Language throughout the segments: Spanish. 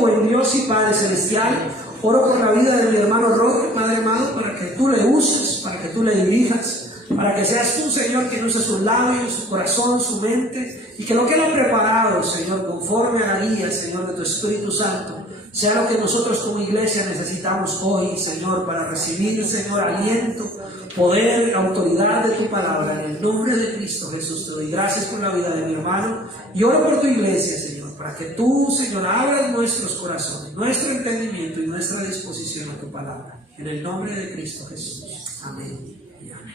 buen Dios y Padre celestial, oro por la vida de mi hermano Roque, Padre amado, para que tú le uses, para que tú le dirijas, para que seas tú, Señor, quien use sus labios, su corazón, su mente, y que lo que Él ha preparado, Señor, conforme a la guía, Señor, de tu Espíritu Santo, sea lo que nosotros como iglesia necesitamos hoy, Señor, para recibir, Señor, aliento, poder, autoridad de tu palabra. En el nombre de Cristo Jesús te doy gracias por la vida de mi hermano y oro por tu iglesia, Señor, para que tú, Señor, abras nuestros corazones, nuestro entendimiento y nuestra disposición a tu palabra. En el nombre de Cristo Jesús. Amén y amén.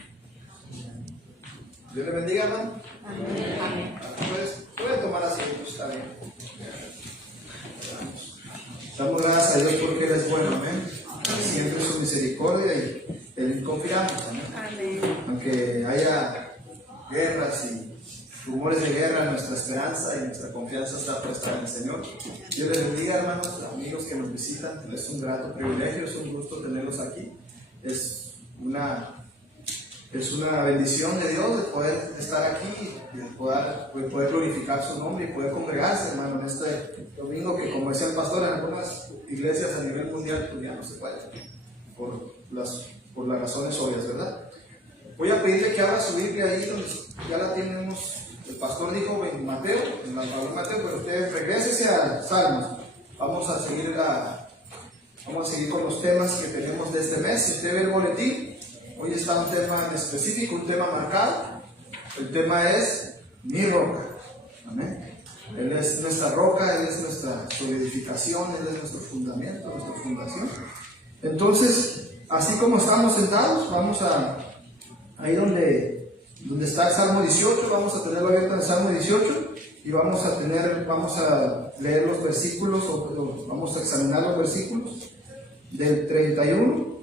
Dios le bendiga, hermano. Amén. Pueden tomar asiento, está bien. Damos gracias a Dios porque Él es bueno, amén. Siempre su misericordia y en Él confiamos, amén. Aunque haya guerras y rumores de guerra, nuestra esperanza y nuestra confianza está puesta en el Señor. Dios les bendiga, hermanos, amigos que nos visitan. Es un grato privilegio, es un gusto tenerlos aquí. Es una bendición de Dios de poder estar aquí, de poder glorificar su nombre y poder congregarse, hermano, en este domingo que, como decía el pastor, en algunas iglesias a nivel mundial pues ya no se puede, por las razones obvias, ¿verdad? Voy a pedirle que abra su Biblia ahí donde ya la tenemos. El pastor dijo en Mateo, en la palabra Mateo, pero usted regrésese a Salmos. Vamos a seguir con los temas que tenemos de este mes. Si usted ve el boletín, hoy está un tema en específico, un tema marcado. El tema es mi roca. Amén. Él es nuestra roca, Él es nuestra solidificación, Él es nuestro fundamento, nuestra fundación. Entonces, así como estamos sentados, vamos a ahí donde está el Salmo 18, vamos a tenerlo abierto en el Salmo 18 y vamos a leer los versículos, vamos a examinar los versículos del 31.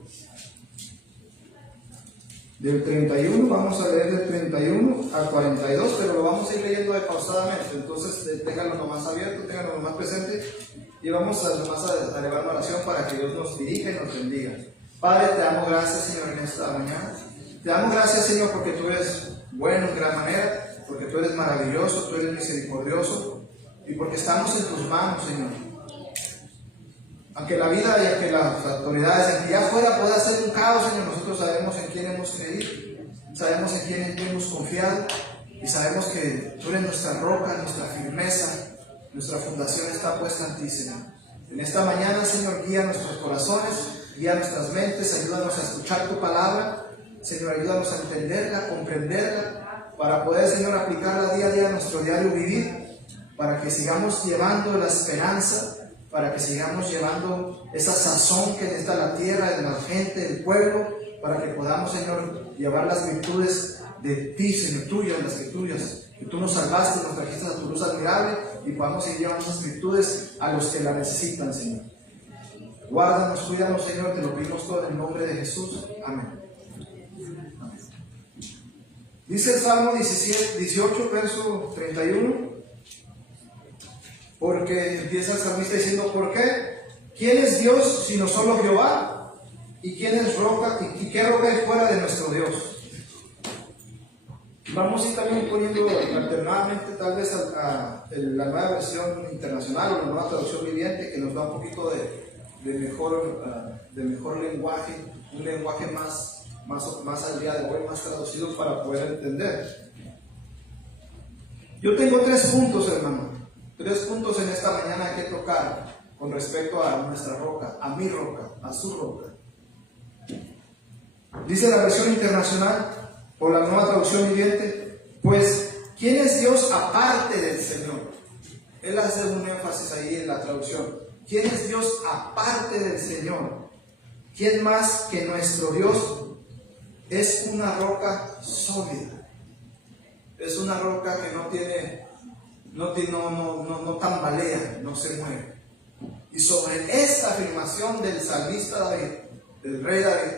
Del 31, vamos a leer del 31 al 42, pero lo vamos a ir leyendo pausadamente. Entonces, ténganlo nomás abierto, ténganlo nomás presente y vamos a elevar una oración para que Dios nos dirija y nos bendiga. Padre, te damos gracias, Señor, en esta mañana. Te damos gracias, Señor, porque tú eres bueno en gran manera, porque tú eres maravilloso, tú eres misericordioso y porque estamos en tus manos, Señor. Aunque la vida y aunque las autoridades en que ya afuera pueda ser un caos, Señor, nosotros sabemos en quién hemos creído, sabemos en quién hemos confiado y sabemos que tú eres nuestra roca, nuestra firmeza, nuestra fundación está puesta en ti, Señor. En esta mañana, Señor, guía nuestros corazones, guía nuestras mentes, ayúdanos a escuchar tu palabra, Señor, ayúdanos a entenderla, comprenderla, para poder, Señor, aplicarla día a día a nuestro diario vivir, para que sigamos llevando la esperanza, para que sigamos llevando esa sazón que necesita la tierra, de la gente, del pueblo, para que podamos, Señor, llevar las virtudes de ti, Señor, tuyas, las tuyas, que tú nos salvaste, nos trajiste a tu luz admirable y podamos ir llevando esas virtudes a los que la necesitan, Señor. Guárdanos, cuídanos, Señor, te lo pedimos todo en el nombre de Jesús. Amén. Dice el Salmo 18, verso 31. Porque empieza el salmista diciendo, ¿por qué? ¿Quién es Dios sino solo Jehová? ¿Y quién es roca? ¿Y qué roca hay fuera de nuestro Dios? Vamos a ir también poniendo alternadamente tal vez a la nueva versión internacional o la nueva traducción viviente que nos da un poquito de mejor lenguaje, un lenguaje más al día de hoy, más traducido para poder entender. Yo tengo 3 puntos, hermano. 3 puntos en esta mañana que tocar con respecto a nuestra roca, a mi roca, a su roca. Dice la versión internacional o la nueva traducción viviente, pues, ¿quién es Dios aparte del Señor? Él hace un énfasis ahí en la traducción. ¿Quién es Dios aparte del Señor? ¿Quién más que nuestro Dios? Es una roca sólida. Es una roca que no tambalea, no se mueve. Y sobre esta afirmación del salmista David, del rey David,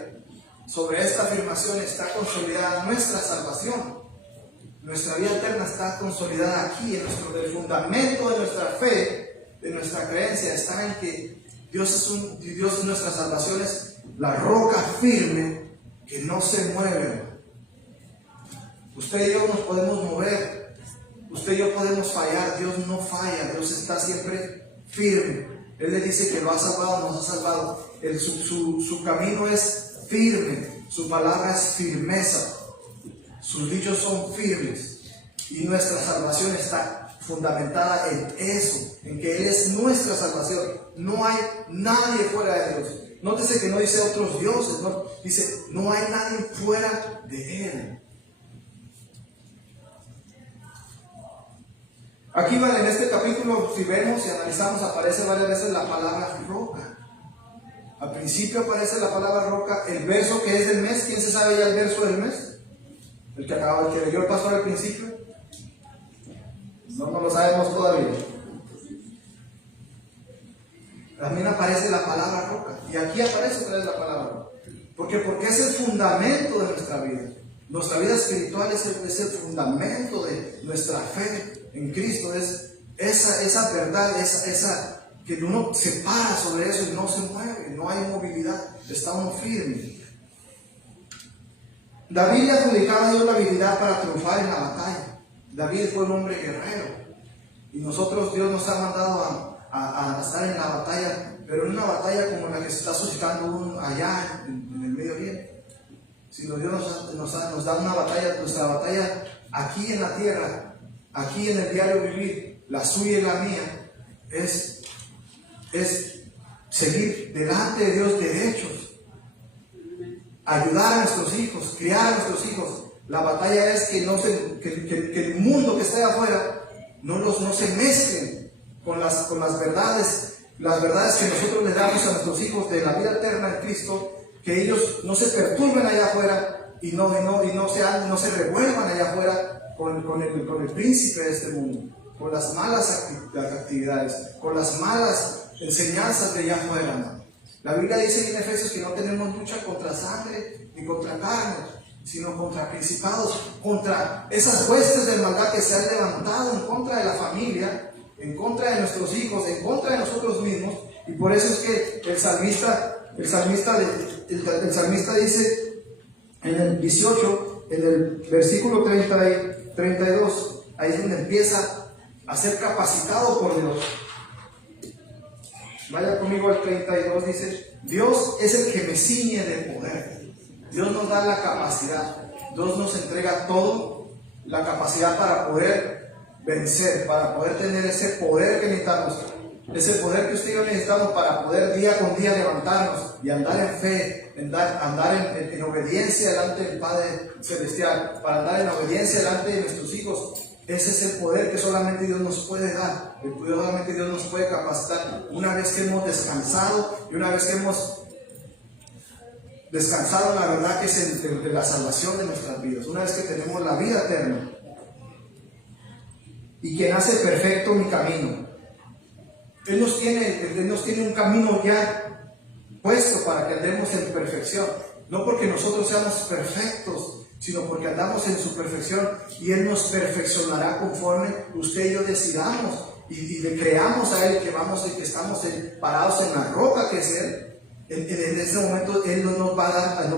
sobre esta afirmación está consolidada nuestra salvación. Nuestra vida eterna está consolidada aquí, el fundamento de nuestra fe, de nuestra creencia, está en que Dios es nuestra salvación, es la roca firme que no se mueve. Usted y yo nos podemos mover, usted y yo podemos fallar, Dios no falla, Dios está siempre firme. Él le dice que lo ha salvado, nos ha salvado. Su camino es firme, su palabra es firmeza, sus dichos son firmes, y nuestra salvación está fundamentada en eso, en que Él es nuestra salvación. No hay nadie fuera de Dios. Nótese que no dice otros dioses, no, dice no hay nadie fuera de Él. Aquí en este capítulo, si vemos y analizamos, aparece varias veces la palabra roca. Al principio aparece la palabra roca, el verso que es del mes. ¿Quién se sabe ya el verso del mes? El que leyó el pastor al principio. No lo sabemos todavía. También aparece la palabra roca. Y aquí aparece otra vez la palabra roca. Porque es el fundamento de nuestra vida. Nuestra vida espiritual es el fundamento de nuestra fe en Cristo. Es esa verdad, esa que uno se para sobre eso y no se mueve, no hay movilidad, está uno firme. David le adjudicaba a Dios la habilidad para triunfar en la batalla. David fue un hombre guerrero, y nosotros, Dios nos ha mandado a estar en la batalla, pero en una batalla como la que se está suscitando allá en el Medio Oriente. Sino Dios nos da una batalla, nuestra batalla aquí en la tierra, aquí en el diario vivir, la suya y la mía, es seguir delante de Dios derechos, ayudar a nuestros hijos, criar a nuestros hijos. La batalla es que el mundo que está afuera no se mezclen con las verdades que nosotros les damos a nuestros hijos de la vida eterna en Cristo, que ellos no se perturben allá afuera y no se revuelvan allá afuera con el príncipe de este mundo, con las malas actividades, con las malas enseñanzas de allá afuera. La Biblia dice en Efesios que no tenemos lucha contra sangre ni contra carne, sino contra principados, contra esas huestes de maldad que se han levantado en contra de la familia, en contra de nuestros hijos, en contra de nosotros mismos. Y por eso es que el salmista dice en el 18, en el versículo 32, ahí es donde empieza a ser capacitado por Dios. Vaya conmigo al 32, dice: Dios es el que me ciñe de poder. Dios nos da la capacidad, Dios nos entrega todo, la capacidad para poder vencer, para poder tener ese poder que necesitamos, ese poder que usted y yo necesitamos para poder día con día levantarnos y andar en fe, andar en obediencia delante del Padre Celestial, para andar en obediencia delante de nuestros hijos. Ese es el poder que solamente Dios nos puede dar, el poder solamente Dios nos puede capacitar. Una vez que hemos descansado y una vez que hemos descansado en la verdad que es de la salvación de nuestras vidas, una vez que tenemos la vida eterna. Y quien hace perfecto mi camino. Él nos tiene un camino ya puesto para que andemos en perfección, no porque nosotros seamos perfectos, sino porque andamos en su perfección, y Él nos perfeccionará conforme usted y yo decidamos y le creamos a Él que estamos parados en la roca que es Él. En ese momento Él nos va a dar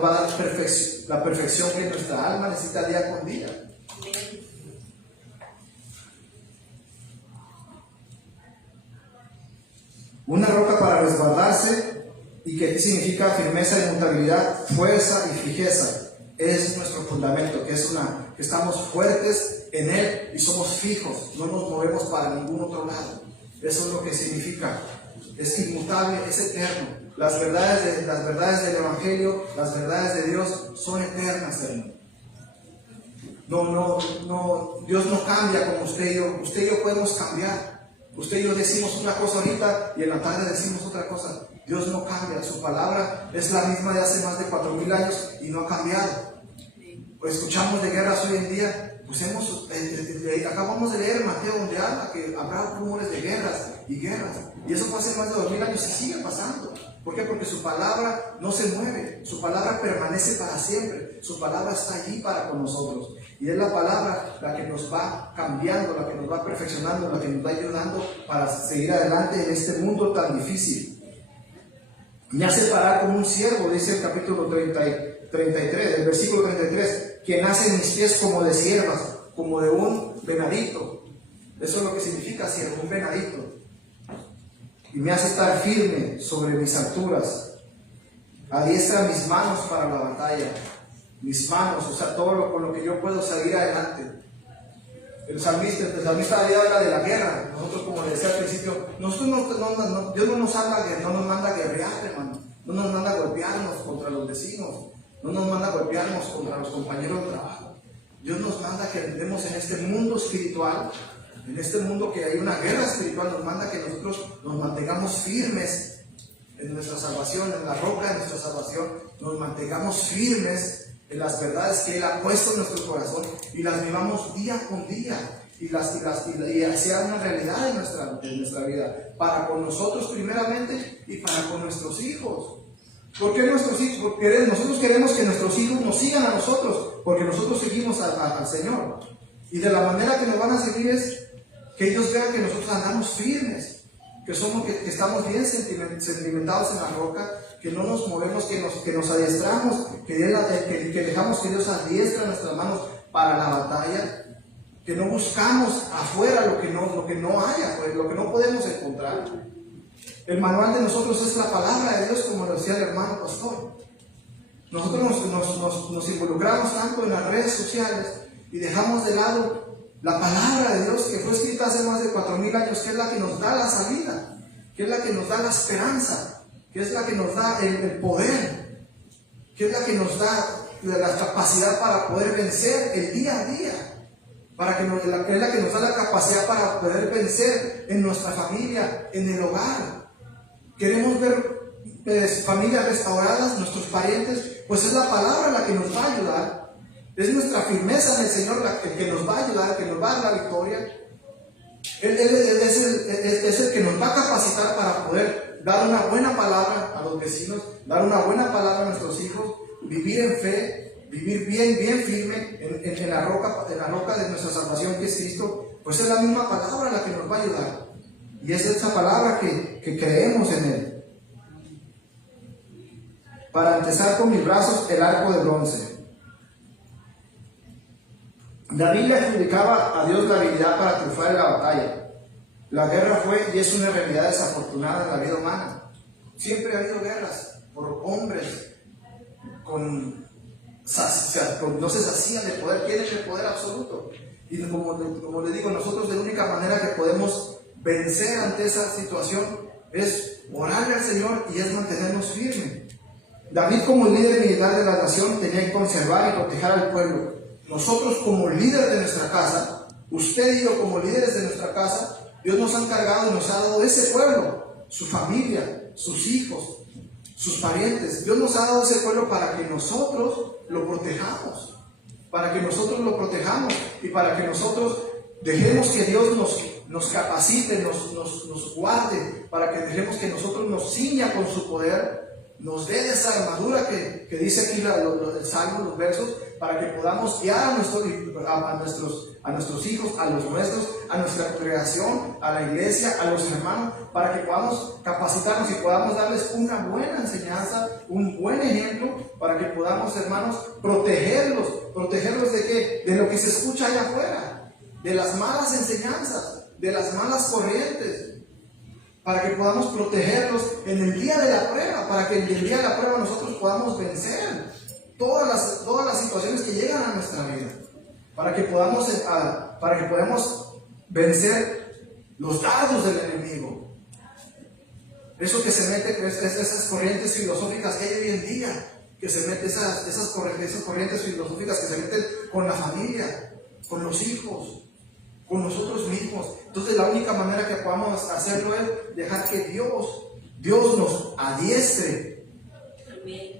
la perfección que nuestra alma necesita día con día. Una roca para resguardarse, y que aquí significa firmeza, inmutabilidad, fuerza y fijeza. Ese es nuestro fundamento, que estamos fuertes en Él y somos fijos, no nos movemos para ningún otro lado. Eso es lo que significa. Es inmutable, es eterno. Las verdades del Evangelio, las verdades de Dios son eternas, hermano. Dios no cambia como usted y yo. Usted y yo podemos cambiar. Usted y yo decimos una cosa ahorita y en la tarde decimos otra cosa. Dios no cambia, su palabra es la misma de hace más de 4,000 años y no ha cambiado. Escuchamos de guerras hoy en día, pues acabamos de leer Mateo, donde habla que habrá rumores de guerras, y eso fue hace más de 2,000 años y sigue pasando. ¿Por qué? Porque su palabra no se mueve, su palabra permanece para siempre, su palabra está allí para con nosotros, y es la palabra la que nos va cambiando, la que nos va perfeccionando, la que nos va ayudando para seguir adelante en este mundo tan difícil. Me hace parar como un ciervo, dice el capítulo 33, el versículo 33, quien hace mis pies como de ciervas, como de un venadito. Eso es lo que significa ciervo, un venadito. y me hace estar firme sobre mis alturas. Adiestra mis manos para la batalla, mis manos, o sea, todo con lo que yo puedo salir adelante. El salmista ahí habla de la guerra. Nosotros, como le decía al principio, Dios no nos manda a guerrear, hermano. No nos manda a golpearnos contra los vecinos, no nos manda a golpearnos contra los compañeros de trabajo. Dios nos manda que andemos en este mundo espiritual, en este mundo que hay una guerra espiritual. Nos manda que nosotros nos mantengamos firmes en nuestra salvación, en la roca de nuestra salvación. Nos mantengamos firmes en las verdades que Él ha puesto en nuestro corazón y las vivamos día con día y sea una realidad en nuestra vida, para con nosotros primeramente y para con nuestros hijos. ¿Por qué nuestros hijos? Porque nosotros queremos que nuestros hijos nos sigan a nosotros, porque nosotros seguimos al Señor, y de la manera que nos van a seguir es que ellos vean que nosotros andamos firmes, que estamos bien sedimentados en la roca, que no nos movemos, que nos adiestramos, que dejamos que Dios adiestre nuestras manos para la batalla, que no buscamos afuera lo que no haya, pues, lo que no podemos encontrar. El manual de nosotros es la palabra de Dios, como lo decía el hermano pastor. Nosotros nos involucramos tanto en las redes sociales y dejamos de lado la palabra de Dios, que fue escrita hace más de 4,000 años, que es la que nos da la salida, que es la que nos da la esperanza, que es la que nos da el poder, que es la que nos da la capacidad para poder vencer el día a día, es la que nos da la capacidad para poder vencer en nuestra familia, en el hogar. Queremos ver familias restauradas, nuestros parientes, pues es la palabra la que nos va a ayudar. Es nuestra firmeza en el Señor la que nos va a ayudar, que nos va a dar la victoria. Él es el que nos va a capacitar para poder dar una buena palabra a los vecinos, dar una buena palabra a nuestros hijos, vivir en fe, vivir bien firme en la roca de nuestra salvación, que es Cristo. Pues es la misma palabra la que nos va a ayudar. Y es esa palabra que creemos en Él. Para empezar, con mis brazos el arco de bronce. David le adjudicaba a Dios la habilidad para triunfar en la batalla. La guerra fue y es una realidad desafortunada en la vida humana. Siempre ha habido guerras por hombres no se sacían de poder, quieren el poder absoluto. Y como le digo, nosotros de la única manera que podemos vencer ante esa situación es orarle al Señor y es mantenernos firmes. David, como líder militar de la nación, tenía que conservar y proteger al pueblo. Nosotros, como líder de nuestra casa, usted y yo como líderes de nuestra casa, Dios nos ha encargado y nos ha dado ese pueblo, su familia, sus hijos, sus parientes. Dios nos ha dado ese pueblo para que nosotros lo protejamos, y para que nosotros dejemos que Dios nos capacite, nos guarde, para que dejemos que nosotros nos ciña con su poder, nos dé esa armadura que dice aquí el Salmo, los versos, para que podamos guiar a nuestros hijos, a los nuestros, a nuestra congregación, a la iglesia, a los hermanos, para que podamos capacitarnos y podamos darles una buena enseñanza, un buen ejemplo, para que podamos, hermanos, protegerlos ¿de qué? De lo que se escucha allá afuera, de las malas enseñanzas, de las malas corrientes, para que podamos protegerlos en el día de la prueba, para que en el día de la prueba nosotros podamos vencer todas las situaciones que llegan a nuestra vida, para que podamos vencer los dardos del enemigo. Eso que se mete, esas corrientes filosóficas que hay hoy en día, que se meten esas corrientes filosóficas que se meten con la familia, con los hijos, con nosotros mismos. Entonces la única manera que podamos hacerlo es dejar que Dios nos adiestre,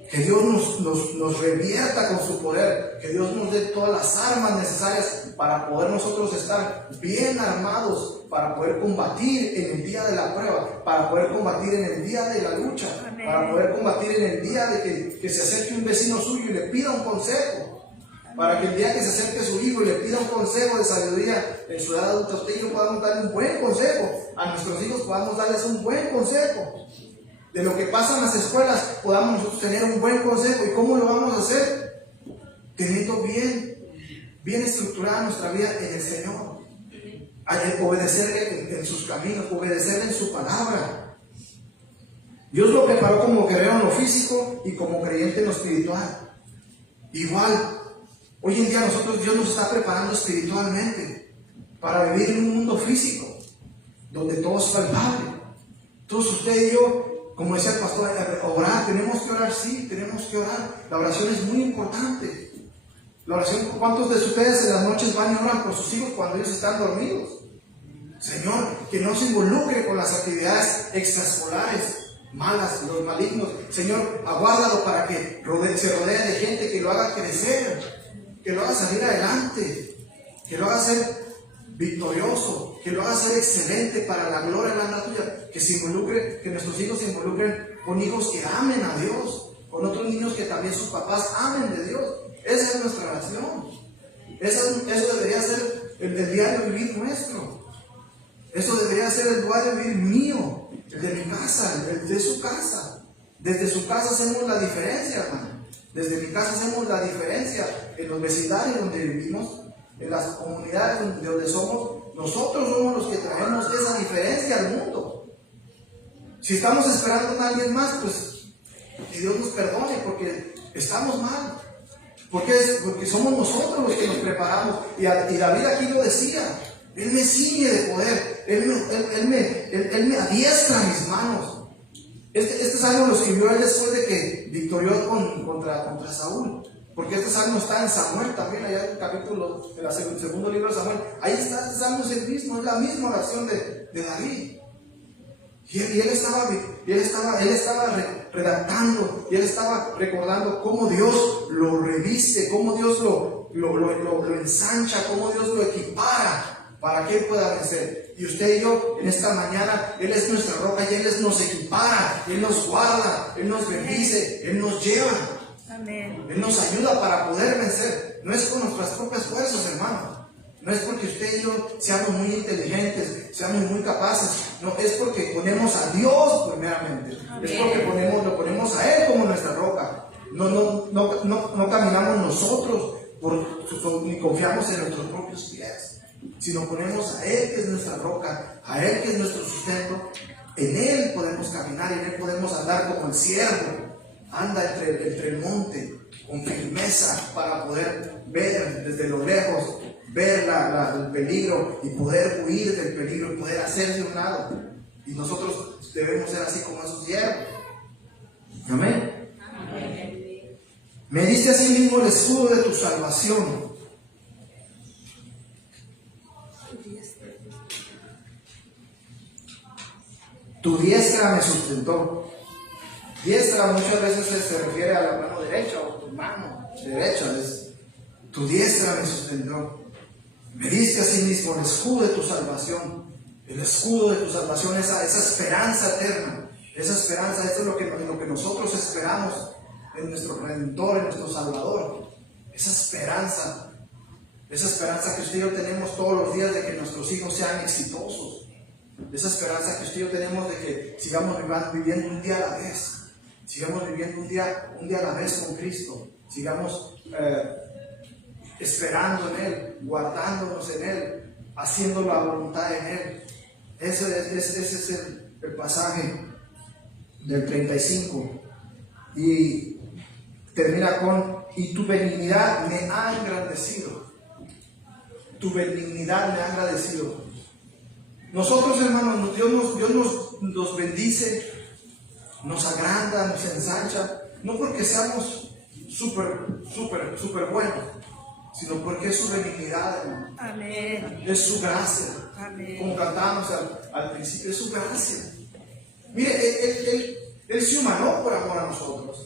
que Dios nos revierta con su poder, que Dios nos dé todas las armas necesarias para poder nosotros estar bien armados, para poder combatir en el día de la prueba, para poder combatir en el día de la lucha, para poder combatir en el día de que se acerque un vecino suyo y le pida un consejo, para que el día que se acerque su hijo y le pida un consejo de sabiduría en su edad adulta, usted y yo podamos darle un buen consejo, a nuestros hijos podamos darles un buen consejo. De lo que pasa en las escuelas, podamos nosotros tener un buen consejo. ¿Y cómo lo vamos a hacer? Teniendo bien estructurada nuestra vida en el Señor. Obedecerle en sus caminos, obedecerle en su palabra. Dios lo preparó como guerrero en lo físico y como creyente en lo espiritual. Igual, hoy en día Dios nos está preparando espiritualmente para vivir en un mundo físico, donde todo es palpable. Todos usted y yo, como decía el pastor, orar, tenemos que orar, sí, tenemos que orar. La oración es muy importante. La oración, ¿cuántos de ustedes en las noches van y oran por sus hijos cuando ellos están dormidos? Señor, que no se involucre con las actividades extraescolares malas, los malignos. Señor, aguárdalo para que se rodee de gente que lo haga crecer, que lo haga salir adelante, que lo haga ser victorioso, que lo haga ser excelente para la gloria de la honra tuya, que nuestros hijos se involucren con hijos que amen a Dios, con otros niños que también sus papás amen de Dios. Esa es nuestra oración. Eso debería ser el diario vivir nuestro. Eso debería ser el diario vivir mío, el de mi casa, el de su casa. Desde su casa hacemos la diferencia, hermano. Desde mi casa hacemos la diferencia en los vecindarios donde vivimos, en las comunidades donde somos. Nosotros somos los que traemos esa diferencia al mundo. Si estamos esperando a alguien más, pues que Dios nos perdone, porque estamos mal. Porque somos nosotros los que nos preparamos. Y David aquí lo decía. Él me ciñe de poder. Él me adiestra mis manos. Este salmo lo escribió él después de que victorió contra Saúl. Porque este salmo está en Samuel también, allá en el capítulo, en el segundo libro de Samuel. Ahí está, este salmo es el mismo, es la misma oración de David. Y él estaba redactando, y él estaba recordando cómo Dios lo reviste, cómo Dios lo ensancha, cómo Dios lo equipara para que Él pueda vencer. Y usted y yo, en esta mañana, Él es nuestra roca y Él nos equipara, Él nos guarda, Él nos bendice, Él nos lleva. Amén. Él nos ayuda para poder vencer. No es con nuestras propias fuerzas, hermano. No es porque usted y yo seamos muy inteligentes, seamos muy capaces. No, es porque ponemos a Dios primeramente. Amén. Es porque lo ponemos a Él como nuestra roca. No caminamos nosotros ni confiamos en nuestros propios pies, sino ponemos a Él que es nuestra roca, a Él que es nuestro sustento. En Él podemos caminar, en Él podemos andar como el siervo anda entre el monte con firmeza para poder ver desde lo lejos, ver el peligro y poder huir del peligro y poder hacerse un lado. Y nosotros debemos ser así como esos siervos. Amén. Amén. Me diste así mismo el escudo de tu salvación. Tu diestra me sustentó. Diestra muchas veces se refiere a la mano derecha o tu mano derecha. Tu diestra me sustentó. Me diste así mismo el escudo de tu salvación. El escudo de tu salvación, esa esperanza eterna. Esa esperanza, esto es lo que nosotros esperamos en nuestro Redentor, en nuestro Salvador. Esa esperanza que usted y yo tenemos todos los días de que nuestros hijos sean exitosos. Esa esperanza que usted y yo tenemos de que sigamos viviendo un día a la vez. Sigamos viviendo un día a la vez con Cristo. Sigamos esperando en Él, guardándonos en Él, haciendo la voluntad en Él. Ese es el pasaje del 35. Y termina con: y tu benignidad me ha engrandecido. Tu benignidad me ha agradecido. Nosotros, hermanos, Dios nos bendice, nos agranda, nos ensancha, no porque seamos súper buenos, sino porque es su benignidad, hermano. Amén. Es su gracia. Amén. Como cantábamos al principio, es su gracia. Mire, Él se humanó por amor a nosotros.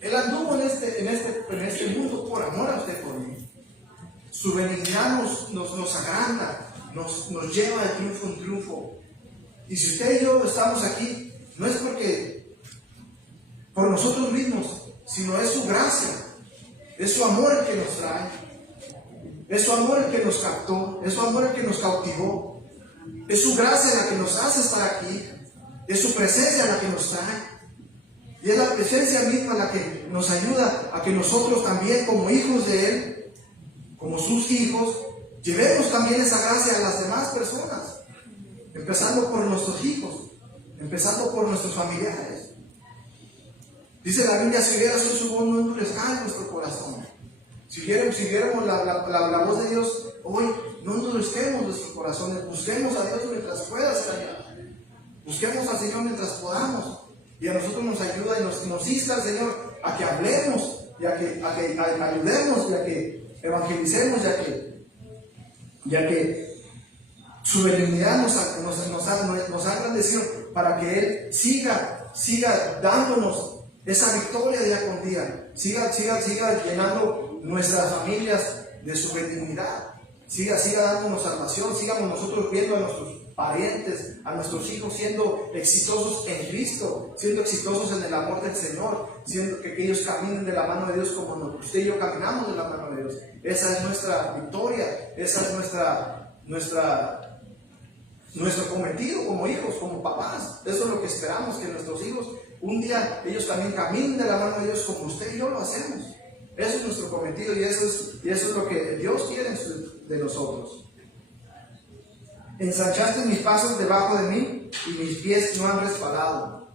Él anduvo en este mundo por amor a usted, por mí. Su benignidad nos agranda, nos lleva de triunfo en triunfo. Y si usted y yo estamos aquí, no es por nosotros mismos, sino es su gracia, es su amor el que nos trae, es su amor el que nos captó, es su amor el que nos cautivó, es su gracia la que nos hace estar aquí, es su presencia la que nos trae, y es la presencia misma la que nos ayuda a que nosotros también, como hijos de Él, como sus hijos, llevemos también esa gracia a las demás personas, empezando por nuestros hijos. empezando por nuestros familiares. Dice la Biblia, si hubiera sido su voz, no endurezcáis nuestro corazón. Si viéramos la voz de Dios hoy, no endurezcamos nuestros corazones, busquemos a Dios mientras pueda ser hallado. Busquemos al Señor mientras podamos. Y a nosotros nos ayuda y nos insta el Señor a que hablemos, y a que ayudemos, y a que evangelicemos, ya que su benignidad nos ha agradecido para que Él siga dándonos esa victoria día con día, siga llenando nuestras familias de su benignidad, siga dándonos salvación, sigamos nosotros viendo a nuestros parientes, a nuestros hijos siendo exitosos en Cristo, siendo exitosos en el amor del Señor, siendo que ellos caminen de la mano de Dios como usted y yo caminamos de la mano de Dios. Esa es nuestra victoria, esa es nuestro cometido como hijos, como papás. Eso es lo que esperamos, que nuestros hijos un día ellos también caminen de la mano de Dios como usted y yo lo hacemos. Eso es nuestro cometido y eso es lo que Dios quiere de nosotros. Ensanchaste mis pasos debajo de mí y mis pies no han resbalado.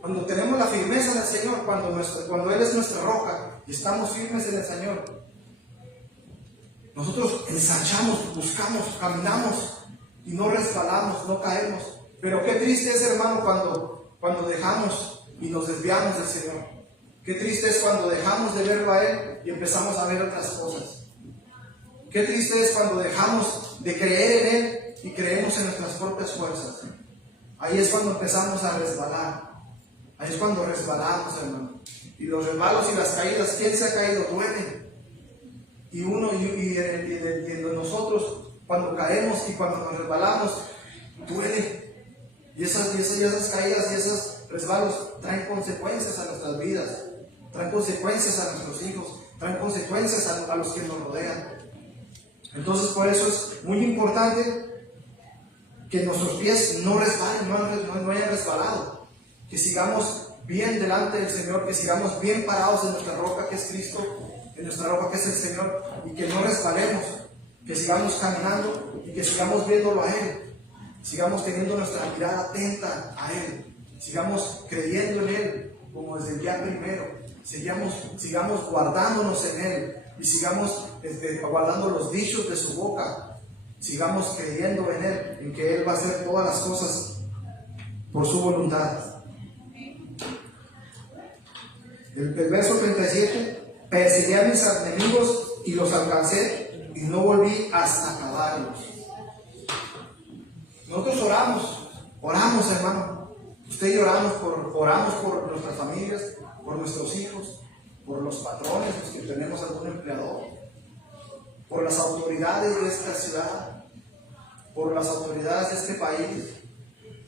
Cuando tenemos la firmeza en el Señor, cuando Él es nuestra roca y estamos firmes en el Señor, nosotros ensanchamos, buscamos, caminamos y no resbalamos, no caemos. Pero qué triste es, hermano, cuando dejamos y nos desviamos del Señor. Qué triste es cuando dejamos de verlo a Él y empezamos a ver otras cosas. Qué triste es cuando dejamos de creer en Él y creemos en nuestras propias fuerzas. Ahí es cuando empezamos a resbalar. Ahí es cuando resbalamos, hermano. Y los resbalos y las caídas, ¿quién se ha caído? Duele. Y de nosotros, cuando caemos y cuando nos resbalamos, duele. Y esas caídas y esos resbalos traen consecuencias a nuestras vidas, traen consecuencias a nuestros hijos, traen consecuencias a los que nos rodean. Entonces, por eso es muy importante que nuestros pies no resbalen, no hayan resbalado, que sigamos bien delante del Señor, que sigamos bien parados en nuestra roca que es Cristo, en nuestra roca que es el Señor, y que no resbalemos, que sigamos caminando y que sigamos viéndolo a Él, sigamos teniendo nuestra mirada atenta a Él, sigamos creyendo en Él como desde el día primero, sigamos guardándonos en Él y sigamos guardando los dichos de su boca, sigamos creyendo en Él, en que Él va a hacer todas las cosas por su voluntad. El verso 37, perseguí a mis enemigos y los alcancé y no volví hasta acabarlos. Nosotros oramos, hermano. Usted y yo oramos por nuestras familias, por nuestros hijos, por los patrones, los que tenemos algún empleador, por las autoridades de esta ciudad, por las autoridades de este país,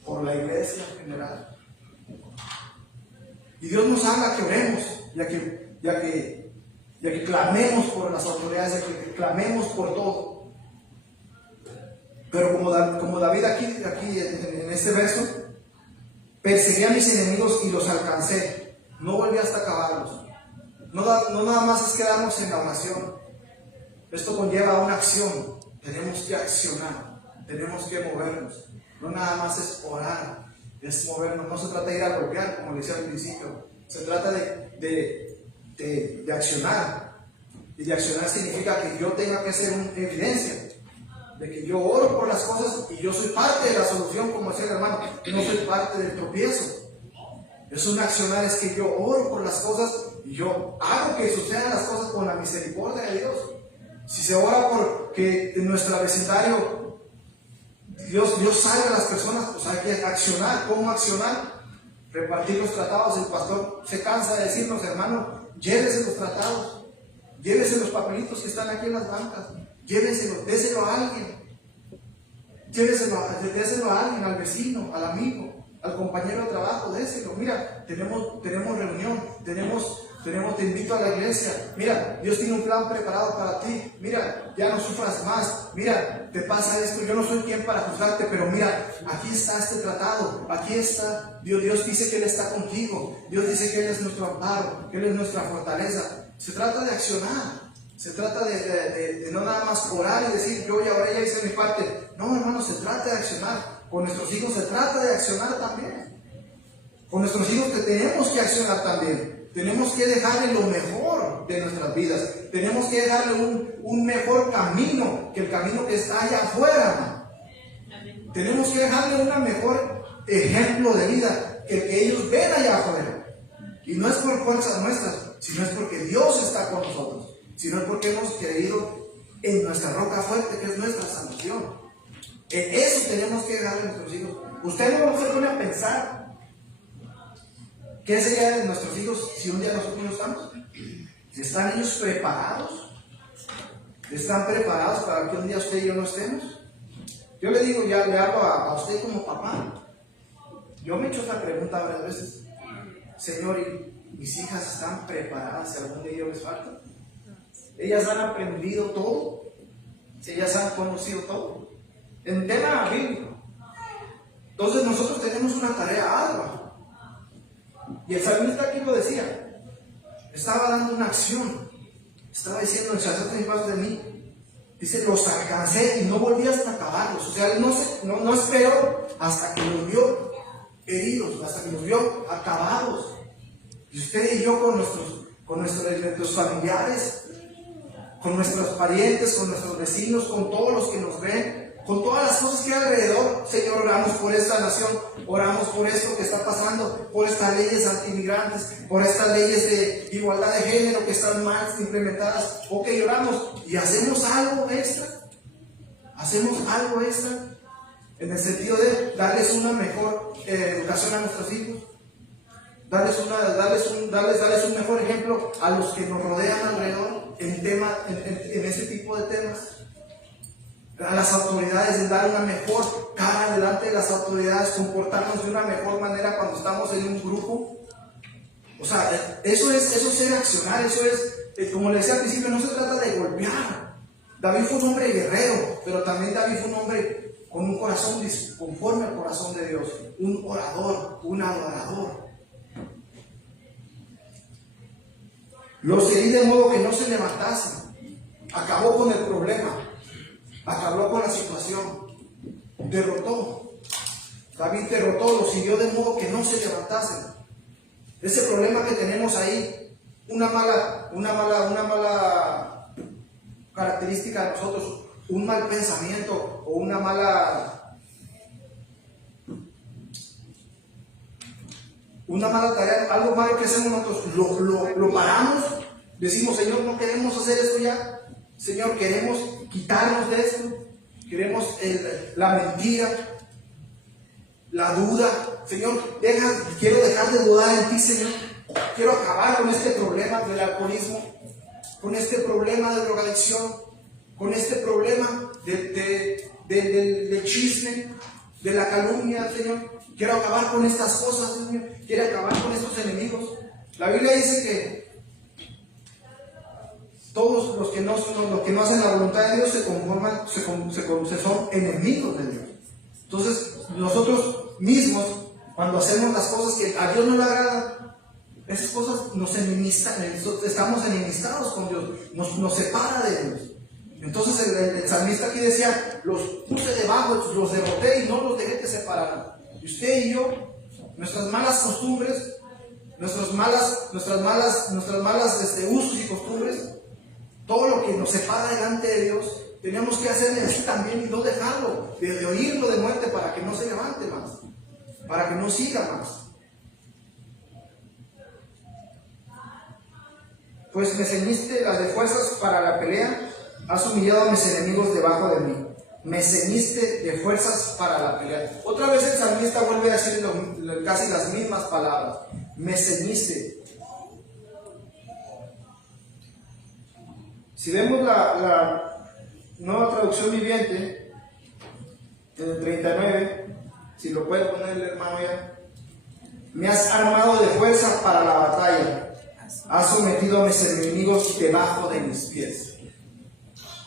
por la iglesia en general. Y Dios nos habla que oremos, ya que clamemos por las autoridades, ya que clamemos por todo. Pero como David aquí en este verso, perseguí a mis enemigos y los alcancé, no volví hasta acabarlos. No nada más es quedarnos en la oración. Esto conlleva una acción. Tenemos que accionar, tenemos que movernos. No nada más es orar, es movernos. No se trata de ir a golpear, como decía al principio. Se trata de accionar. Y de accionar significa que yo tenga que ser una evidencia de que yo oro por las cosas y yo soy parte de la solución, como decía el hermano. Yo no soy parte del tropiezo. Es un accionar, es que yo oro por las cosas y yo hago que sucedan las cosas con la misericordia de Dios. Si se ora por que en nuestro vecindario Dios salve a las personas, pues hay que accionar. ¿Cómo accionar? Repartir los tratados. El pastor se cansa de decirnos, hermano, llévese los tratados, llévese los papelitos que están aquí en las bancas, lléveselos, déselo a alguien, déselo a alguien, al vecino, al amigo, al compañero de trabajo, déselo. Mira, tenemos reunión, te invito a la iglesia. Mira, Dios tiene un plan preparado para ti. Mira, ya no sufras más. Mira, te pasa esto. Yo no soy quien para juzgarte, pero mira, aquí está este tratado. Aquí está. Dios dice que Él está contigo. Dios dice que Él es nuestro amparo, que Él es nuestra fortaleza. Se trata de accionar. Se trata de no nada más orar y decir, yo ya oré, ya hice mi parte. No, hermano, se trata de accionar. Con nuestros hijos se trata de accionar también. Con nuestros hijos tenemos que accionar también. Tenemos que dejarle lo mejor de nuestras vidas. Tenemos que dejarle un mejor camino que el camino que está allá afuera. Tenemos que dejarle un mejor ejemplo de vida que el que ellos ven allá afuera. Y no es por fuerzas nuestras, sino es porque Dios está con nosotros. Sino es porque hemos creído en nuestra roca fuerte, que es nuestra salvación. En eso tenemos que dejarle a nuestros hijos. Usted no se pone a pensar qué sería de nuestros hijos si un día nosotros no estamos. ¿Están ellos preparados? ¿Están preparados para que un día usted y yo no estemos? Yo le digo, ya le hablo a usted como papá. Yo me he hecho esta pregunta varias veces. Señor, ¿y mis hijas están preparadas si algún día yo les falta? ¿Ellas han aprendido todo? ¿Ellas han conocido todo? En tema bíblico. Entonces nosotros tenemos una tarea ardua. Y el salmista aquí lo decía. Estaba dando una acción. Estaba diciendo, ensalzaste mi paz de mí. Dice, los alcancé y no volví hasta acabarlos. O sea, él no esperó hasta que los vio heridos, hasta que los vio acabados. Y usted y yo con nuestros familiares, con nuestros parientes, con nuestros vecinos, con todos los que nos ven, con todas las cosas que hay alrededor. Señor, oramos por esta nación, oramos por esto que está pasando, por estas leyes antimigrantes, por estas leyes de igualdad de género que están mal implementadas. Ok, oramos y hacemos algo extra. Hacemos algo extra en el sentido de darles una mejor educación a nuestros hijos, darles un mejor ejemplo a los que nos rodean alrededor en ese tipo de temas. A las autoridades, de dar una mejor cara delante de las autoridades, comportarnos de una mejor manera cuando estamos en un grupo. O sea, eso es ser accionar, eso es, como le decía al principio, no se trata de golpear. David fue un hombre guerrero, pero también David fue un hombre con un corazón conforme al corazón de Dios, un orador, un adorador. Los herí de modo que no se levantasen. Acabó con el problema. Acabó con la situación. Derrotó. David derrotó, los hirió de modo que no se levantasen. Ese problema que tenemos ahí, una mala característica de nosotros, un mal pensamiento o una mala tarea, algo malo que hacemos nosotros, lo paramos, decimos, Señor, no queremos hacer esto ya, Señor, queremos quitarnos de esto, queremos la mentira, la duda, Señor, quiero dejar de dudar en ti, Señor, quiero acabar con este problema del alcoholismo, con este problema de drogadicción, con este problema del chisme, de la calumnia, Señor. Quiero acabar con estas cosas, Señor. Quiero acabar con estos enemigos. La Biblia dice que todos los que no hacen la voluntad de Dios se son enemigos de Dios. Entonces, nosotros mismos, cuando hacemos las cosas que a Dios no le agradan, esas cosas estamos enemistados con Dios, nos separa de Dios. Entonces el salmista aquí decía, los puse debajo, los derroté y no los dejé que se separaran. Y usted y yo, nuestras malas costumbres, nuestras malas usos y costumbres, todo lo que nos separa delante de Dios, tenemos que hacerle así también y no dejarlo, de oírlo de muerte para que no se levante más, para que no siga más. Pues me ceñiste las de fuerzas para la pelea, has humillado a mis enemigos debajo de mí. Me ceñiste de fuerzas para la pelea. Otra vez el salmista vuelve a decir casi las mismas palabras. Me ceñiste. Si vemos la nueva traducción viviente, en el 39, si lo puede poner el hermano ya. Me has armado de fuerza para la batalla. Has sometido a mis enemigos debajo de mis pies.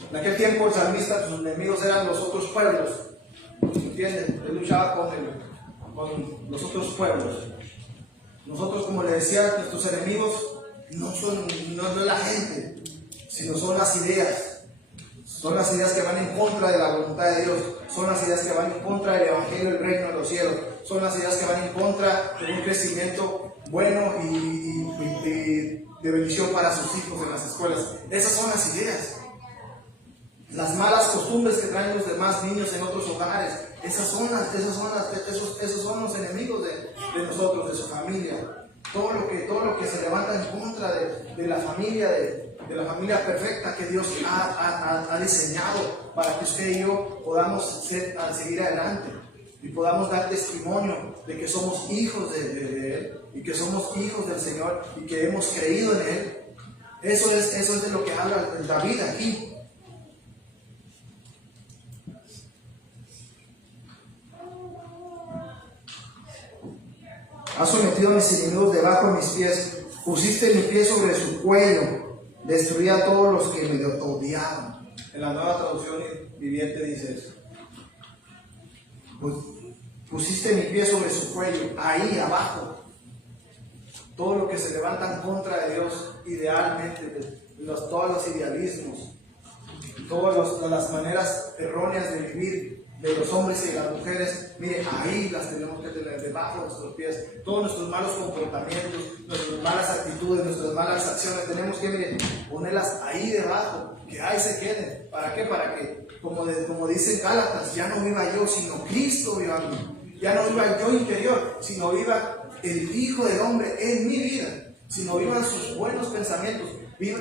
En aquel tiempo el salmista, sus enemigos eran los otros pueblos. ¿Entienden? Él luchaba con los otros pueblos. Nosotros, como le decía, nuestros enemigos no es la gente, sino son las ideas. Son las ideas que van en contra de la voluntad de Dios. Son las ideas que van en contra del Evangelio del Reino de los Cielos. Son las ideas que van en contra de un crecimiento bueno y de bendición para sus hijos en las escuelas. Esas son las ideas. Las malas costumbres que traen los demás niños en otros hogares. Esos son los enemigos de nosotros, de su familia. Todo lo que se levanta en contra de la familia, de la familia perfecta que Dios ha diseñado para que usted y yo podamos seguir adelante y podamos dar testimonio de que somos hijos de Él y que somos hijos del Señor y que hemos creído en Él. Eso es de lo que habla David aquí. Has sometido a mis enemigos debajo de mis pies, pusiste mi pie sobre su cuello, destruí a todos los que me odiaban. En la Nueva Traducción Viviente dice eso. Pusiste mi pie sobre su cuello, ahí abajo. Todo lo que se levanta en contra de Dios, idealmente, todos los idealismos, todas las maneras erróneas de vivir de los hombres y de las mujeres, mire, ahí las tenemos que tener debajo de nuestros pies. Todos nuestros malos comportamientos, nuestras malas actitudes, nuestras malas acciones, tenemos que, mire, ponerlas ahí debajo, que ahí se queden. ¿Para qué? Para que, como dice Gálatas, ya no viva yo, sino Cristo viva en mí. Ya no viva yo interior, sino viva el Hijo del Hombre en mi vida. Sino vivan sus buenos pensamientos,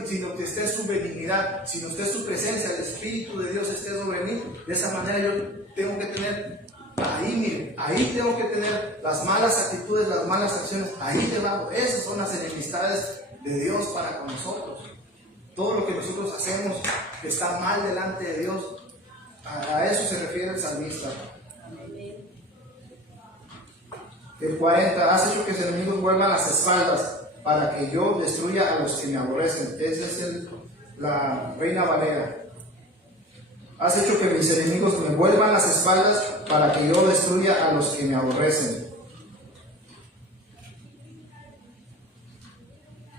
sino que esté su benignidad, sino que esté su presencia, el Espíritu de Dios esté sobre mí. De esa manera yo tengo que tener ahí, mire, ahí tengo que tener las malas actitudes, las malas acciones, ahí debajo. Esas son las enemistades de Dios para con nosotros. Todo lo que nosotros hacemos que está mal delante de Dios, a eso se refiere el salmista. El 40, has hecho que sus enemigos vuelvan las espaldas para que yo destruya a los que me aborrecen. Esa es la Reina Valera. Has hecho que mis enemigos me vuelvan las espaldas para que yo destruya a los que me aborrecen.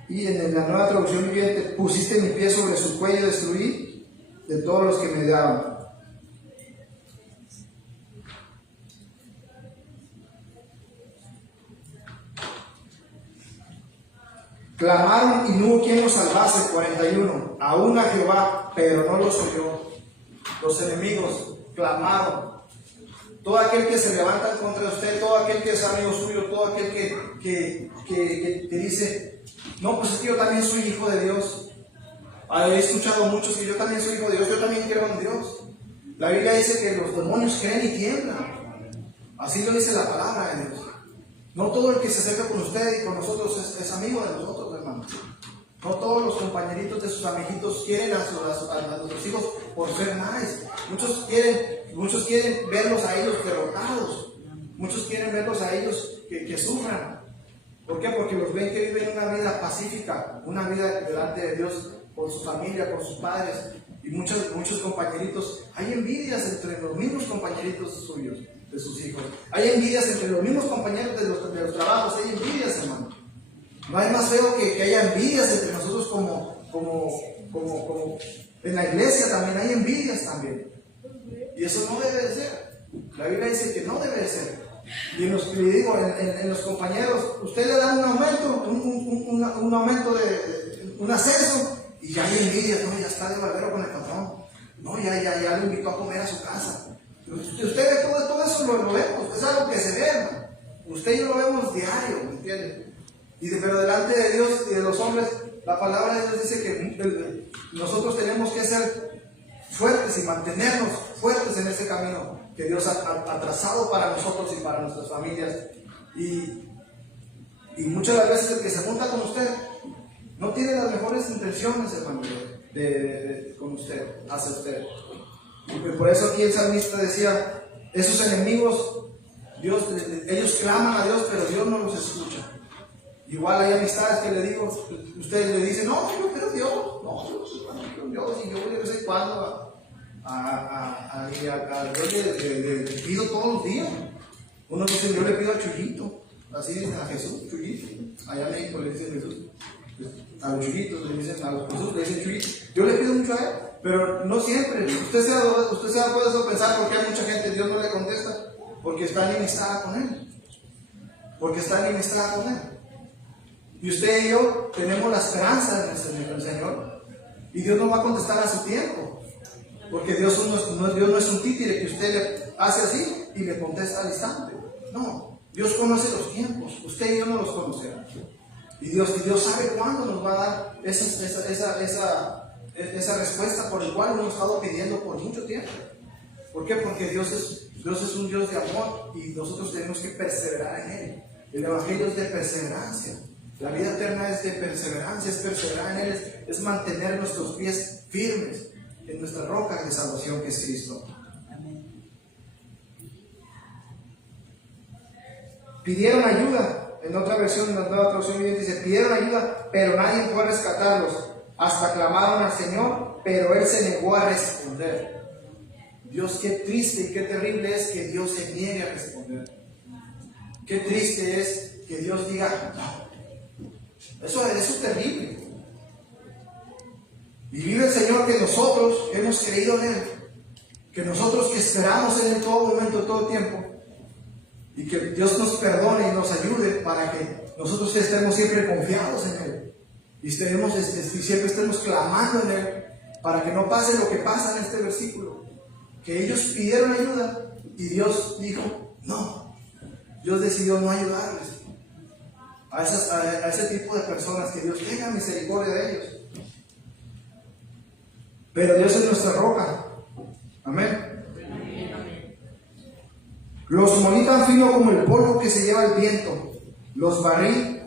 Y en la Nueva Traducción Viviente, pusiste mi pie sobre su cuello, destruí de todos los que me daban. Clamaron y no hubo quien los salvase. 41. Aún a Jehová, pero no los oyó. Los enemigos clamaron. Todo aquel que se levanta contra usted, todo aquel que es amigo suyo, todo aquel que dice, no, pues es que yo también soy hijo de Dios. He escuchado muchos que yo también soy hijo de Dios, yo también creo en Dios. La Biblia dice que los demonios creen y tiemblan. Así lo dice la palabra de Dios. No todo el que se acerca con usted y con nosotros es amigo de nosotros, hermanos. No todos los compañeritos de sus amiguitos quieren a nuestros hijos por ser más. Muchos quieren verlos a ellos derrotados. Muchos quieren verlos a ellos que sufran. ¿Por qué? Porque los ven que viven una vida pacífica, una vida delante de Dios, con su familia, con sus padres. Y muchos compañeritos, hay envidias entre los mismos compañeritos suyos, de sus hijos. Hay envidias entre los mismos compañeros de los trabajos, hay envidias, hermano. No hay más feo que haya envidias entre nosotros como en la iglesia también hay envidias también. Y eso no debe de ser. La Biblia dice que no debe de ser. Y en los compañeros, usted le da un aumento, un aumento de un ascenso, y ya hay envidias, no, ya está de barbero con el patrón. No, ya lo invitó a comer a su casa. Usted ve todo eso, lo vemos, es algo que se ve, hermano. Usted y yo lo vemos diario, ¿me entiende? Pero delante de Dios y de los hombres, la palabra de Dios dice que nosotros tenemos que ser fuertes y mantenernos fuertes en ese camino que Dios ha trazado para nosotros y para nuestras familias. Y muchas de las veces el que se junta con usted no tiene las mejores intenciones, hermano, con usted, hacia usted. Y por eso aquí el salmista decía, esos enemigos, ellos claman a Dios, pero Dios no los escucha. Igual hay amistades que le digo, usted le dice, no, yo quiero Dios, no, yo quiero Dios, y yo voy de vez en cuando a Dios le pido todos los días. Uno dice, yo le pido a Chuyito, así dicen a Jesús, Chuyito, allá en México le dicen Jesús, a los Chuyitos le dicen, a los Jesús le dicen Chuyito, yo le pido mucho a él, Pero no siempre. Usted se da puede eso pensar porque hay mucha gente, Dios no le contesta, porque está enemistada con Él. Porque está enemistada con Él. Y usted y yo tenemos la esperanza en el Señor. Y Dios nos va a contestar a su tiempo. Porque Dios no es un títere que usted le hace así y le contesta al instante. No, Dios conoce los tiempos. Usted y yo no los conocemos. Y Dios sabe cuándo nos va a dar esa respuesta por la cual hemos estado pidiendo por mucho tiempo. ¿Por qué? Porque Dios es un Dios de amor y nosotros tenemos que perseverar en Él. El Evangelio es de perseverancia. La vida eterna es de perseverancia, es perseverar en Él, es mantener nuestros pies firmes en nuestra roca de salvación que es Cristo. Pidieron ayuda. En otra versión, en la nueva traducción dice, pidieron ayuda, pero nadie fue a rescatarlos. Hasta clamaron al Señor, pero Él se negó a responder. Dios, qué triste y qué terrible es que Dios se niegue a responder. Qué triste es que Dios diga, no. Eso es terrible. Y vive el Señor que nosotros hemos creído en Él, que nosotros que esperamos en Él todo momento, todo tiempo, y que Dios nos perdone y nos ayude para que nosotros estemos siempre confiados en Él y siempre estemos clamando en Él para que no pase lo que pasa en este versículo, que ellos pidieron ayuda y Dios dijo no. Dios decidió no ayudarles a ese tipo de personas, que Dios tenga misericordia de ellos. Pero Dios es nuestra roca. Amén. Los molí tan fino como el polvo que se lleva el viento. Los barrí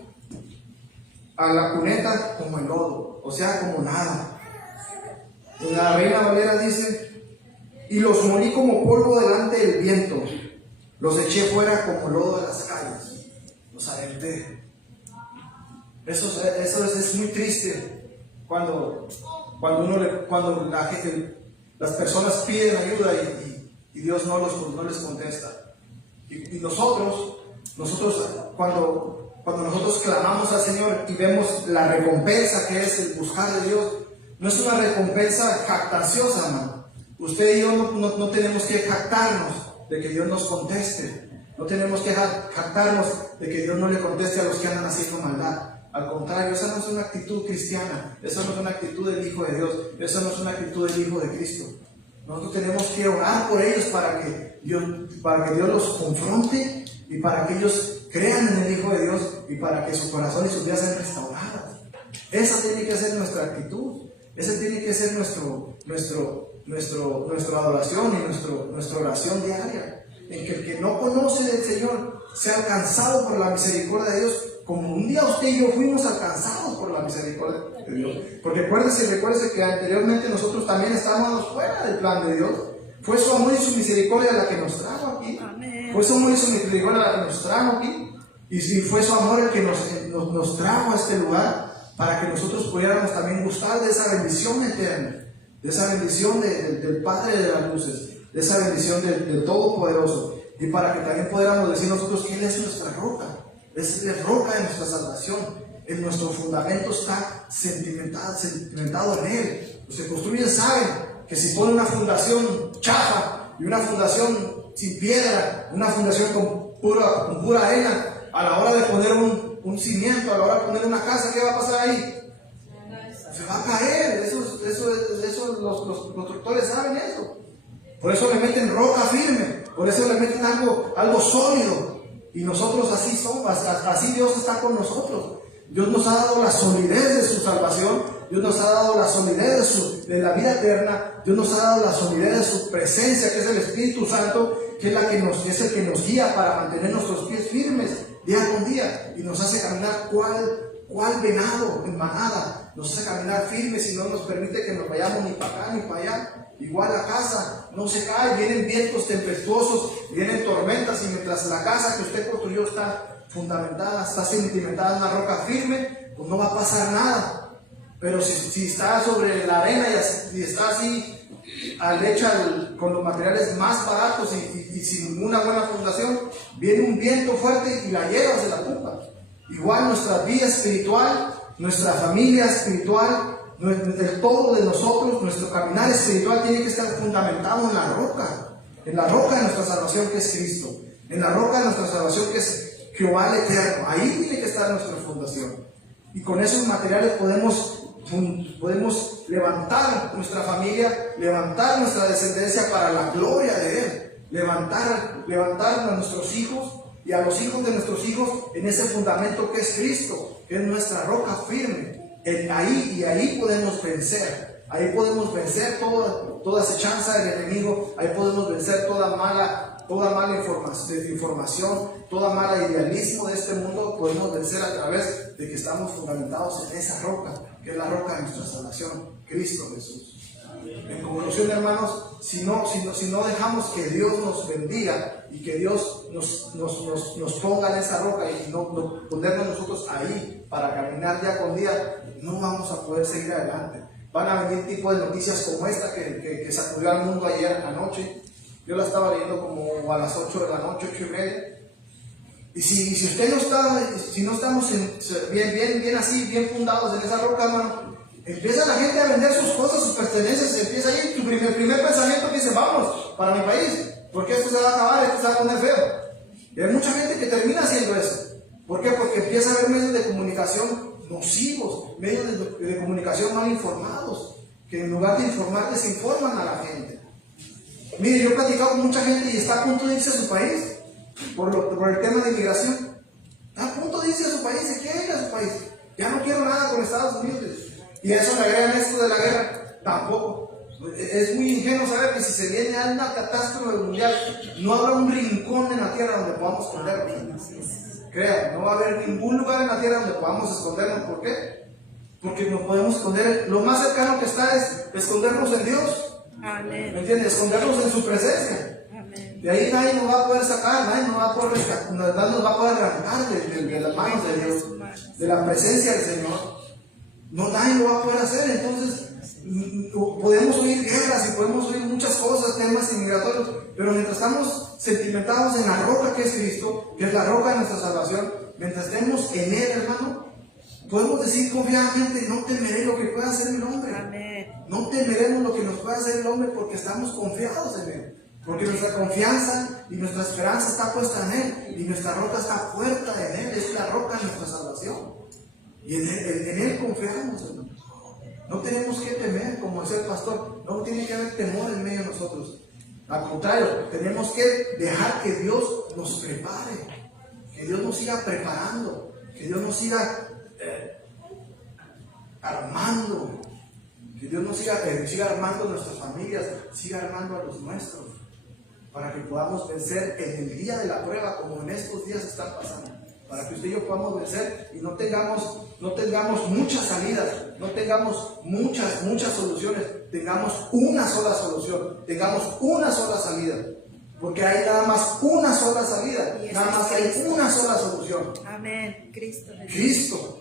a la cuneta como el lodo, o sea, como nada. En la Reina Valera dice, y los molí como polvo delante del viento. Los eché fuera como lodo de las calles. Los aventé. Eso es muy triste cuando las personas piden ayuda y Dios no les contesta. Y nosotros cuando nosotros clamamos al Señor y vemos la recompensa que es el buscar de Dios, no es una recompensa jactanciosa, hermano. Usted y yo no tenemos que jactarnos de que Dios nos conteste. No tenemos que jactarnos de que Dios no le conteste a los que andan haciendo maldad. Al contrario, esa no es una actitud cristiana, esa no es una actitud del Hijo de Dios, esa no es una actitud del Hijo de Cristo. Nosotros tenemos que orar por ellos para que Dios los confronte y para que ellos crean en el Hijo de Dios y para que su corazón y sus vidas sean restauradas. Esa tiene que ser nuestra actitud, esa tiene que ser nuestra adoración y nuestra oración diaria. En que el que no conoce del Señor sea alcanzado por la misericordia de Dios, como un día usted y yo fuimos alcanzados por la misericordia de Dios. Porque recuérdese que anteriormente nosotros también estábamos fuera del plan de Dios. Fue su amor y su misericordia la que nos trajo aquí. Amén. Fue su amor y su misericordia la que nos trajo aquí. Y fue su amor el que nos trajo a este lugar para que nosotros pudiéramos también gustar de esa bendición eterna, de esa bendición del Padre de las luces, de esa bendición del Todopoderoso, y para que también pudiéramos decir nosotros que Él es nuestra roca, es la roca de nuestra salvación, en nuestro fundamento está sentimentado en Él. Los que construyen saben que si ponen una fundación chafa y una fundación sin piedra, una fundación con pura arena, a la hora de poner un cimiento, a la hora de poner una casa, ¿qué va a pasar ahí? Se va a caer. Eso los constructores saben eso. Por eso le meten roca firme, por eso le meten algo sólido. Y nosotros así somos, así Dios está con nosotros. Dios nos ha dado la solidez de su salvación, Dios nos ha dado la solidez de la vida eterna, Dios nos ha dado la solidez de su presencia, que es el Espíritu Santo, que es el que nos guía para mantener nuestros pies firmes día con día, y nos hace caminar cual venado en manada, nos hace caminar firmes y no nos permite que nos vayamos ni para acá ni para allá. Igual la casa no se cae, vienen vientos tempestuosos, vienen tormentas, y mientras la casa que usted construyó está fundamentada, está cimentada en una roca firme, pues no va a pasar nada. Pero si está sobre la arena y está así hecha con los materiales más baratos y sin una buena fundación, viene un viento fuerte y la lleva, se la tumba. Igual nuestra vida espiritual, nuestra familia espiritual, el todo de nosotros, nuestro caminar espiritual tiene que estar fundamentado en la roca de nuestra salvación que es Cristo, en la roca de nuestra salvación que es Jehová el Eterno. Ahí tiene que estar nuestra fundación. Y con esos materiales podemos levantar nuestra familia, levantar nuestra descendencia para la gloria de Él, levantar a nuestros hijos y a los hijos de nuestros hijos en ese fundamento que es Cristo, que es nuestra roca firme. Ahí podemos vencer. Ahí podemos vencer toda acechanza del enemigo. Ahí podemos vencer toda mala información, toda mala idealismo de este mundo. Podemos vencer a través de que estamos fundamentados en esa roca, que es la roca de nuestra salvación, Cristo Jesús. En conclusión, hermanos, si no dejamos que Dios nos bendiga y que Dios nos ponga en esa roca y no ponernos nosotros ahí para caminar día con día, no vamos a poder seguir adelante. Van a venir tipos de noticias como esta que sacudió al mundo ayer anoche. Yo la estaba leyendo como a las 8 de la noche, 8:30. Y si usted no estamos bien fundados en esa roca, hermano, empieza la gente a vender sus cosas, sus pertenencias, empieza ahí tu primer pensamiento que dice, vamos, para mi país, porque esto se va a acabar, esto se va a poner feo. Y hay mucha gente que termina haciendo eso. ¿Por qué? Porque empieza a haber medios de comunicación nocivos, medios de comunicación mal informados, que en lugar de informar, desinforman a la gente. Mire, yo he platicado con mucha gente y está a punto de irse a su país, por el tema de inmigración. Está a punto de irse a su país, se quiere ir a su país. Ya no quiero nada con Estados Unidos. Y a eso le agregan esto de la guerra, tampoco. Es muy ingenuo saber que si se viene a una catástrofe mundial, no habrá un rincón en la tierra donde podamos escondernos. Crean, no va a haber ningún lugar en la tierra donde podamos escondernos. ¿Por qué? Porque nos podemos esconder. Lo más cercano que está es escondernos en Dios. Amén. ¿Me entiendes? Escondernos en su presencia. Amén. De ahí nadie nos va a poder sacar, nadie nos va a poder rescatar, nadie nos va a poder arrancar de las manos de Dios, de la presencia del Señor. No, nadie lo va a poder hacer. Entonces podemos oír guerras y podemos oír muchas cosas, temas inmigratorios, pero mientras estamos sentimentados en la roca que es Cristo, que es la roca de nuestra salvación, mientras estemos en Él, hermano, podemos decir confiadamente, no temeré lo que pueda hacer el hombre. Amén. No temeremos lo que nos pueda hacer el hombre, porque estamos confiados en Él, porque nuestra confianza y nuestra esperanza está puesta en Él, y nuestra roca está puesta en Él, es la roca de nuestra salvación. Y en Él confiamos, hermanos. No tenemos que temer, como decía el pastor, no tiene que haber temor en medio de nosotros. Al contrario, tenemos que dejar que Dios nos prepare, que Dios nos siga preparando, que Dios nos siga armando, que Dios nos siga armando a nuestras familias, siga armando a los nuestros, para que podamos vencer en el día de la prueba, como en estos días están pasando. Para que usted y yo podamos vencer y no tengamos muchas salidas, no tengamos muchas soluciones, tengamos una sola solución, tengamos una sola salida, porque hay nada más una sola salida, nada más hay una sola solución. Amén. Cristo.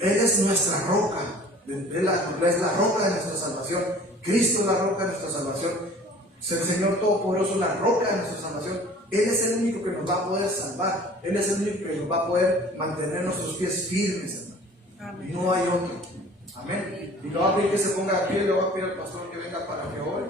Él es nuestra roca, es la roca de nuestra salvación. Cristo es la roca de nuestra salvación. El Señor Todopoderoso es la roca de nuestra salvación. Él es el único que nos va a poder salvar. Él es el único que nos va a poder mantener nuestros pies firmes, hermano. No hay otro. Amén. Y le voy a pedir que se ponga de pie, le voy a pedir al pastor que venga para que ore.